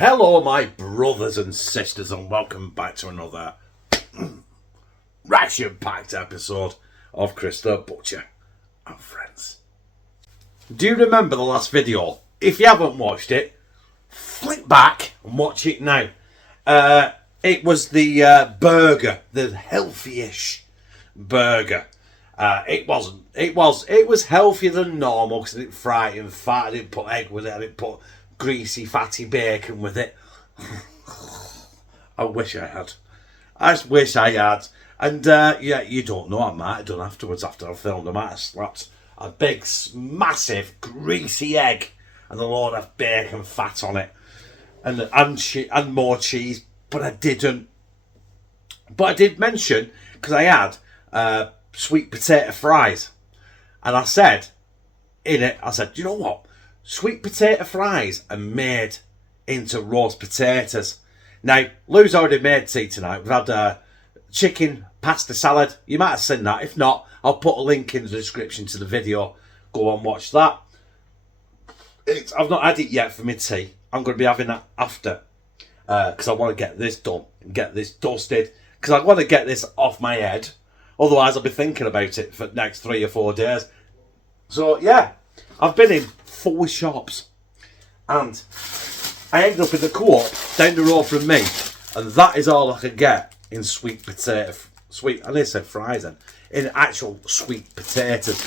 Hello my brothers and sisters, and welcome back to another ration-packed episode of Chris the Butcher and Friends. Do you remember the last video? If you haven't watched it, flick back and watch it now. It was the burger, the healthy-ish burger. It was healthier than normal because I didn't fry it in fat, I didn't put egg with it, I didn't put greasy, fatty bacon with it. I wish I had. I just wish I had. And yeah, you don't know, I might have done afterwards after I filmed. I might have slapped a big, massive, greasy egg and a load of bacon fat on it. And more cheese, but I didn't. But I did mention, because I had sweet potato fries. And I said, do you know what? Sweet potato fries are made into roast potatoes. Now, Lou's already made tea tonight. We've had chicken pasta salad. You might have seen that. If not, I'll put a link in the description to the video. Go and watch that. I've not had it yet for my tea. I'm going to be having that after. Because I want to get this done and get this dusted. Because I want to get this off my head. Otherwise, I'll be thinking about it for the next 3 or 4 days. So, yeah. I've been in 4 shops. And I ended up in the Co-op down the road from me. And that is all I could get in sweet potato. I didn't say fries then. In actual sweet potatoes.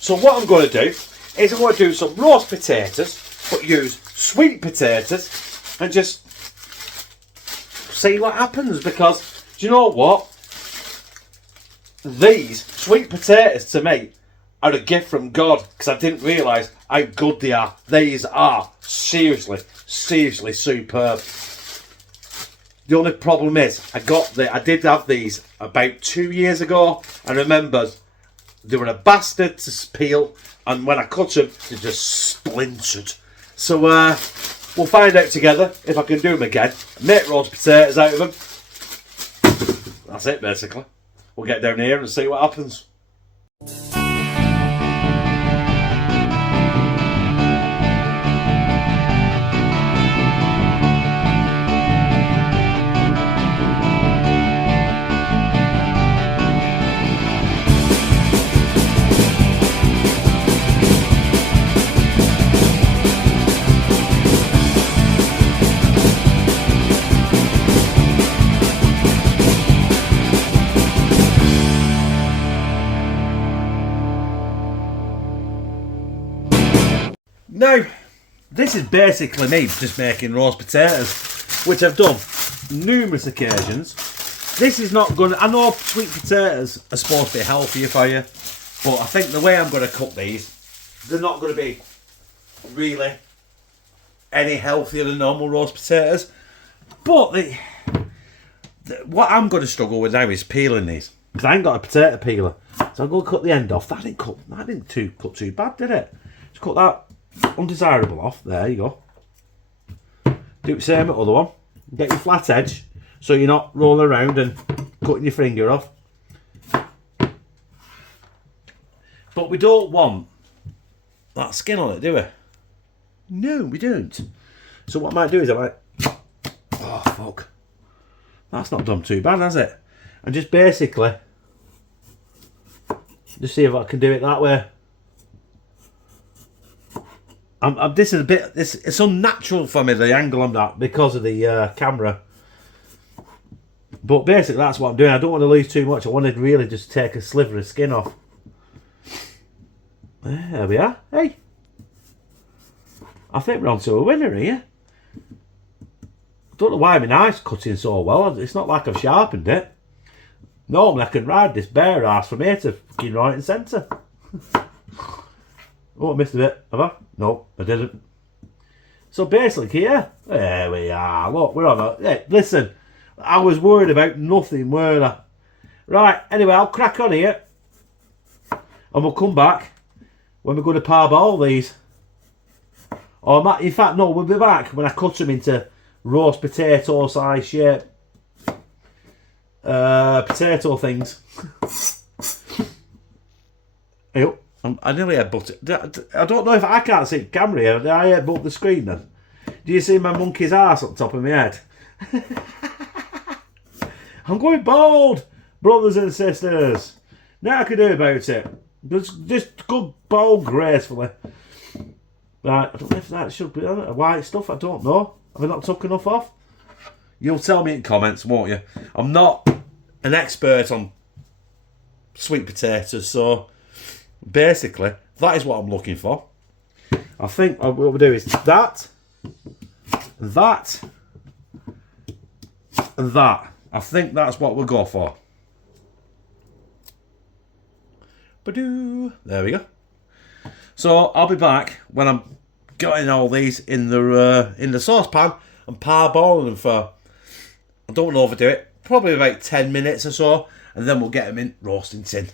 So what I'm going to do is I'm going to do some roast potatoes. But use sweet potatoes. And just see what happens. Because, do you know what? These sweet potatoes to me are a gift from God, because I didn't realise how good they are. These are seriously superb. The only problem is, I did have these about 2 years ago. I remember they were a bastard to peel, and when I cut them, they just splintered. So we'll find out together if I can do them again. Make roast potatoes out of them. That's it, basically. We'll get down here and see what happens. Now, this is basically me just making roast potatoes, which I've done numerous occasions. This is not going to... I know sweet potatoes are supposed to be healthier for you, but I think the way I'm going to cook these, they're not going to be really any healthier than normal roast potatoes. But what I'm going to struggle with now is peeling these, because I ain't got a potato peeler. So I'm going to cut the end off. That didn't cut too bad, did it? Just cut that undesirable off. There you go. Do the same with the other one. Get your flat edge so you're not rolling around and cutting your finger off. But we don't want that skin on it, do we? No, we don't. So what I might do is I might... Oh, fuck. That's not done too bad, has it? And just basically... just see if I can do it that way. This is a bit... It's unnatural for me, the angle on that, because of the camera. But basically, that's what I'm doing. I don't want to lose too much. I want to really just take a sliver of skin off. There we are. Hey. I think we're on to a winner here. I don't know why my knife's cutting so well. It's not like I've sharpened it. Normally, I can ride this bare ass from here to fucking right and centre. Oh, I missed a bit, have I? No, I didn't. So basically here, there we are. Look, we're on a... Hey, listen, I was worried about nothing, weren't I? Right, anyway, I'll crack on here. And we'll come back when we're going to parboil these. Or, in fact, no, we'll be back when I cut them into roast potato size shape. Potato things. Hey, I nearly headbutted. I don't know if I can't see the camera here. Did I headbutt the screen then? Do you see my monkey's arse up top of my head? I'm going bald, brothers and sisters. Now I can do about it. Just go bald gracefully. Right, I don't know if that should be white stuff. I don't know. Have I not took enough off? You'll tell me in comments, won't you? I'm not an expert on sweet potatoes, so basically that is what I'm looking for. I think what we'll do is that, and that. I think that's what we'll go for. Ba-doo. There we go. So I'll be back when I'm getting all these in the saucepan and parboiling them for, I don't want to overdo it, probably about 10 minutes or so, and then we'll get them in roasting tin.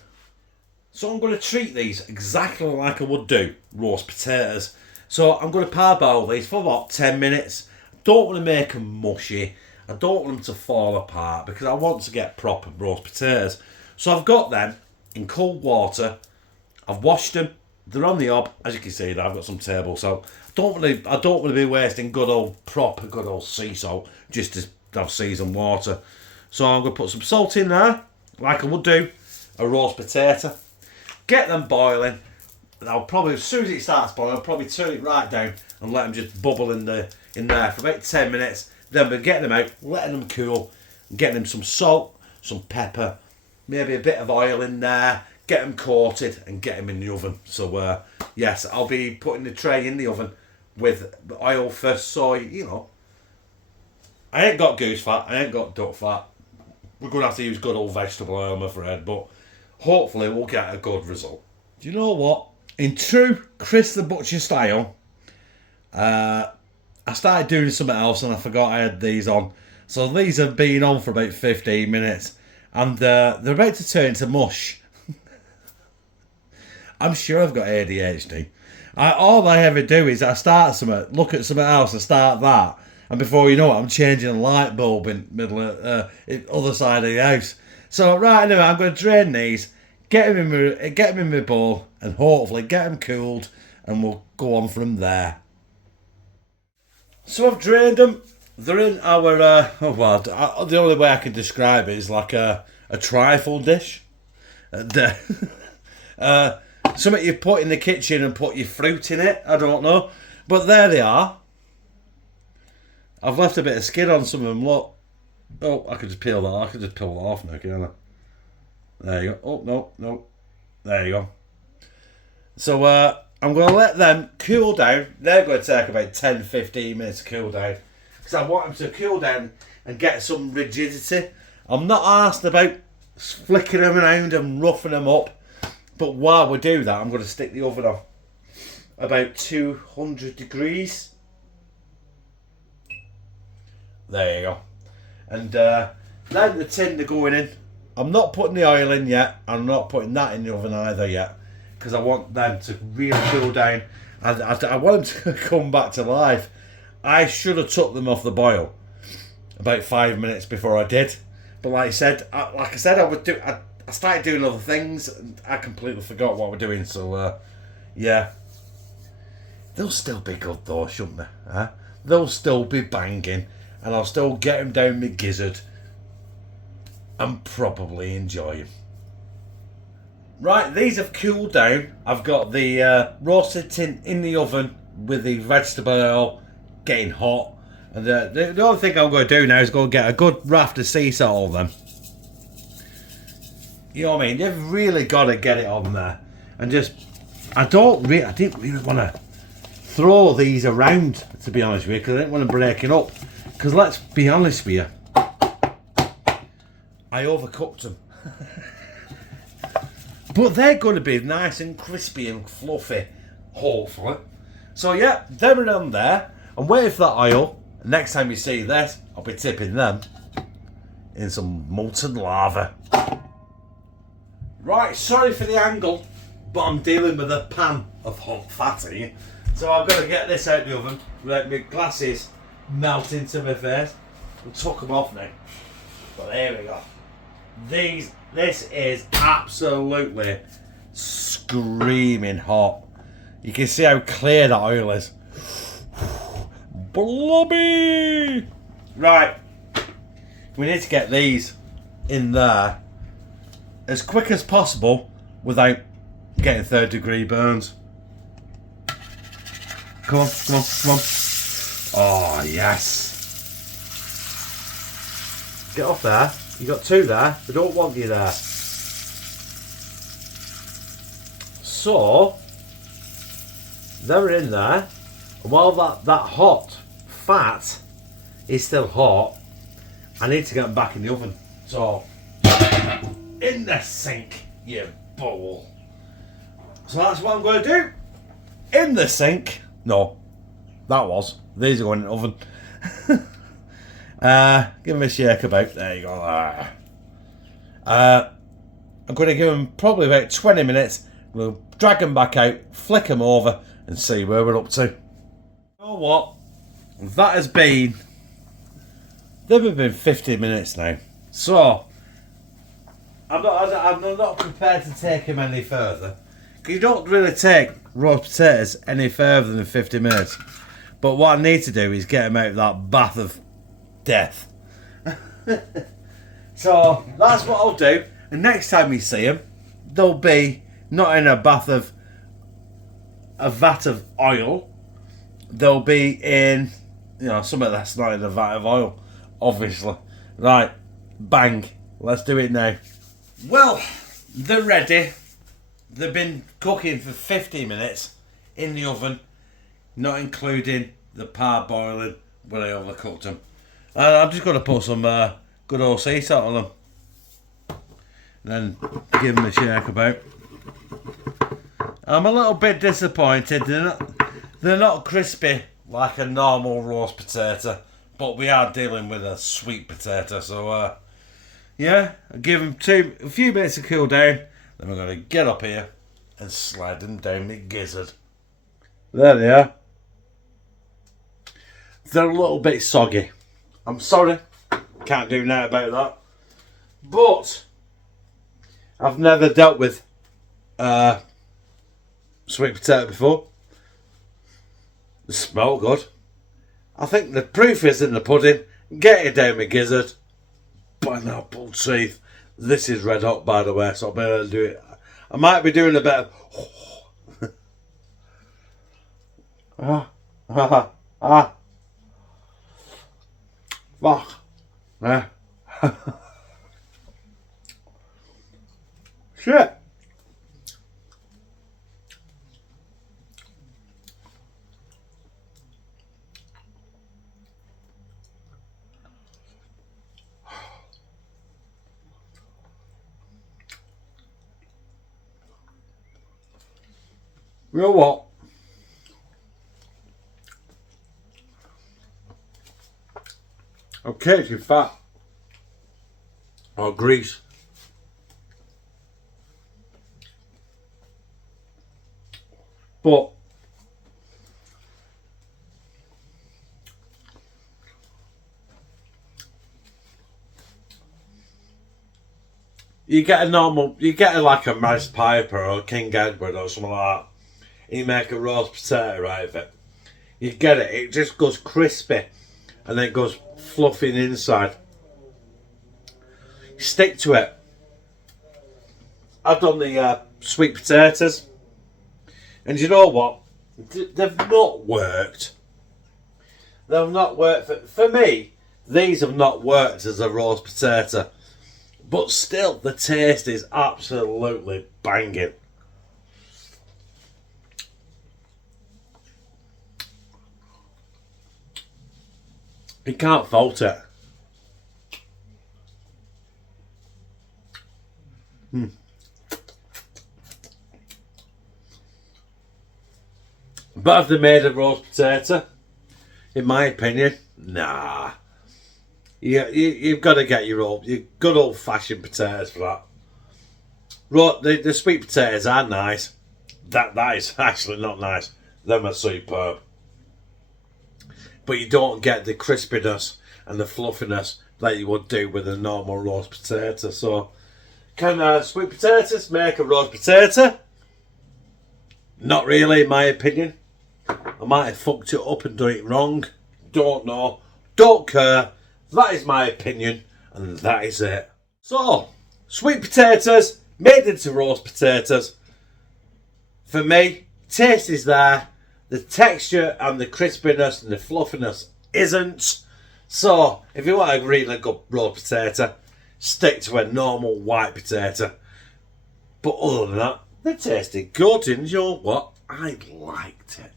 So I'm going to treat these exactly like I would do roast potatoes. So I'm going to parboil these for about 10 minutes. I don't want to make them mushy. I don't want them to fall apart because I want to get proper roast potatoes. So I've got them in cold water. I've washed them. They're on the hob. As you can see, I've got some table salt. I don't want to be wasting good old sea salt just to have seasoned water. So I'm going to put some salt in there, like I would do a roast potato. Get them boiling. And I'll probably, as soon as it starts boiling, I'll probably turn it right down and let them just bubble in there for about 10 minutes. Then we'll get them out, letting them cool, and getting them some salt, some pepper, maybe a bit of oil in there, get them coated and get them in the oven. So yes, I'll be putting the tray in the oven with the oil first, so you know, I ain't got goose fat, I ain't got duck fat. We're going to have to use good old vegetable oil, I'm afraid, but hopefully we'll get a good result. Do you know what? In true Chris the Butcher style, I started doing something else and I forgot I had these on. So these have been on for about 15 minutes and they're about to turn into mush. I'm sure I've got ADHD. All I ever do is I start something, look at something else and start that. And before you know it, I'm changing a light bulb in the middle of the other side of the house. So right now I'm going to drain these, get them in my bowl and hopefully get them cooled and we'll go on from there. So I've drained them. They're in our, the only way I can describe it is like a trifle dish. And, something you put in the kitchen and put your fruit in it. I don't know. But there they are. I've left a bit of skin on some of them, look. Oh, I could just peel that off. I could just peel that off now, can't I? There you go. Oh, no. There you go. So, I'm going to let them cool down. They're going to take about 10-15 minutes to cool down. Because I want them to cool down and get some rigidity. I'm not asked about flicking them around and roughing them up. But while we do that, I'm going to stick the oven on about 200 degrees. There you go. And now the tin are going in. I'm not putting the oil in yet. I'm not putting that in the oven either yet. Because I want them to really cool down. I want them to come back to life. I should have took them off the boil about 5 minutes before I did. But like I said, I started doing other things and I completely forgot what we're doing. So, yeah. They'll still be good though, shouldn't they? Huh? They'll still be banging. And I'll still get them down my gizzard and probably enjoy them. Right, these have cooled down. I've got the roasted tin in the oven with the vegetable oil getting hot. And the only thing I'm going to do now is go and get a good raft of sea salt on them. You know what I mean? You've really got to get it on there. And just, I didn't really want to throw these around, to be honest with you, because I didn't want to break it up. Because let's be honest with you, I overcooked them. But they're going to be nice and crispy and fluffy, hopefully. So yeah, they're on there. I'm waiting for that oil. Next time you see this, I'll be tipping them in some molten lava. Right, sorry for the angle, but I'm dealing with a pan of hot fat here. So I've got to get this out of the oven without my glasses melt into my face. I'll tuck them off now. But there we go. This is absolutely screaming hot. You can see how clear that oil is. blobby. Right. We need to get these in there as quick as possible without getting 3rd-degree burns. Come on, come on, come on. Oh, yes. Get off there. You got 2 there. They don't want you there. So, they're in there. And while that hot fat is still hot, I need to get them back in the oven. So, in the sink, you bowl. So that's what I'm going to do. In the sink. No, these are going in the oven. Give them a shake about. There you go. I'm going to give them probably about 20 minutes. We'll drag them back out, flick them over, and see where we're up to. You know what? That has been... They've been 50 minutes now. So, I'm not prepared to take him any further. Because you don't really take roast potatoes any further than 50 minutes. But what I need to do is get him out of that bath of death. So, that's what I'll do. And next time you see them, they'll be not in a vat of oil. They'll be in, something that's not in a vat of oil, obviously. Right, bang. Let's do it now. Well, they're ready. They've been cooking for 50 minutes in the oven, not including the parboiling where I overcooked them. And I'm just going to put some good old sea salt on them. And then give them a shake about. I'm a little bit disappointed. They're not crispy like a normal roast potato, but we are dealing with a sweet potato. So yeah, I'll give them a few minutes to cool down. Then we're going to get up here and slide them down the gizzard. There they are. They're a little bit soggy. I'm sorry, can't do nothing about that. But I've never dealt with sweet potato before. They smell good. I think the proof is in the pudding. Get it down my gizzard. Pineapple teeth. This is red hot, by the way, so I'll be able to do it. I might be doing a bit of fuck. Shit. You know what? Okay, it's fat or grease. But you get like a Maris Piper or a King Edward or something like that. You make a roast potato out of it. You get it, it just goes crispy and then it goes fluffy inside. You stick to it. I've done the sweet potatoes, and you know what? They've not worked. They've not worked for me. These have not worked as a roast potato, but still, the taste is absolutely banging. You can't fault it. But have they made a roast potato? In my opinion, nah. You've got to get your good old fashioned potatoes for that. The sweet potatoes are nice. That is actually not nice. Them are superb. But you don't get the crispiness and the fluffiness that you would do with a normal roast potato. So, can sweet potatoes make a roast potato? Not really, in my opinion. I might have fucked it up and done it wrong, don't know, don't care. That is my opinion, and that is it. So, sweet potatoes made into roast potatoes. For me, taste is there. The texture and the crispiness and the fluffiness isn't. So, if you want a really good roast potato, stick to a normal white potato. But other than that, they tasted good, and you know what? I liked it.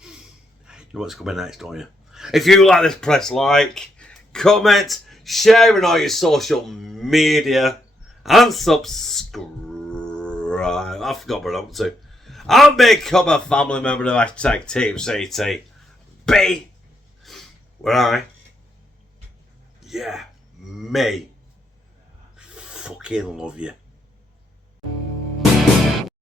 You know what's coming next, don't you? If you like this, press like, comment, share on all your social media, and subscribe. I forgot what I'm up to. And become a family member of hashtag Team CTB. Where me, fucking love you.